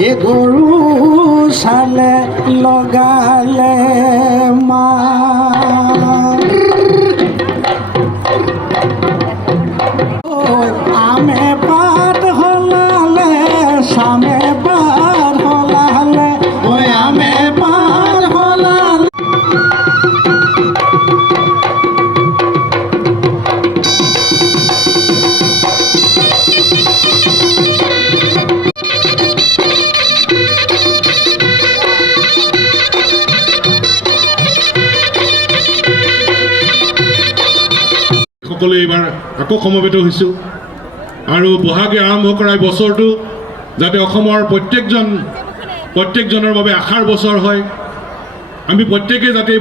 এ গৰু চালে লগালে মা আমে পাত হলালে সামে পাত হলালে ওই আমে পাত হলালে সকলে এইবাৰ আকৌ সমবেত হৈছোঁ আৰু বহাগে আৰম্ভ কৰা বছৰটো যাতে অসমৰ প্ৰত্যেকজনৰ বাবে আশাৰ বছৰ হয় আমি প্ৰত্যেকে যাতে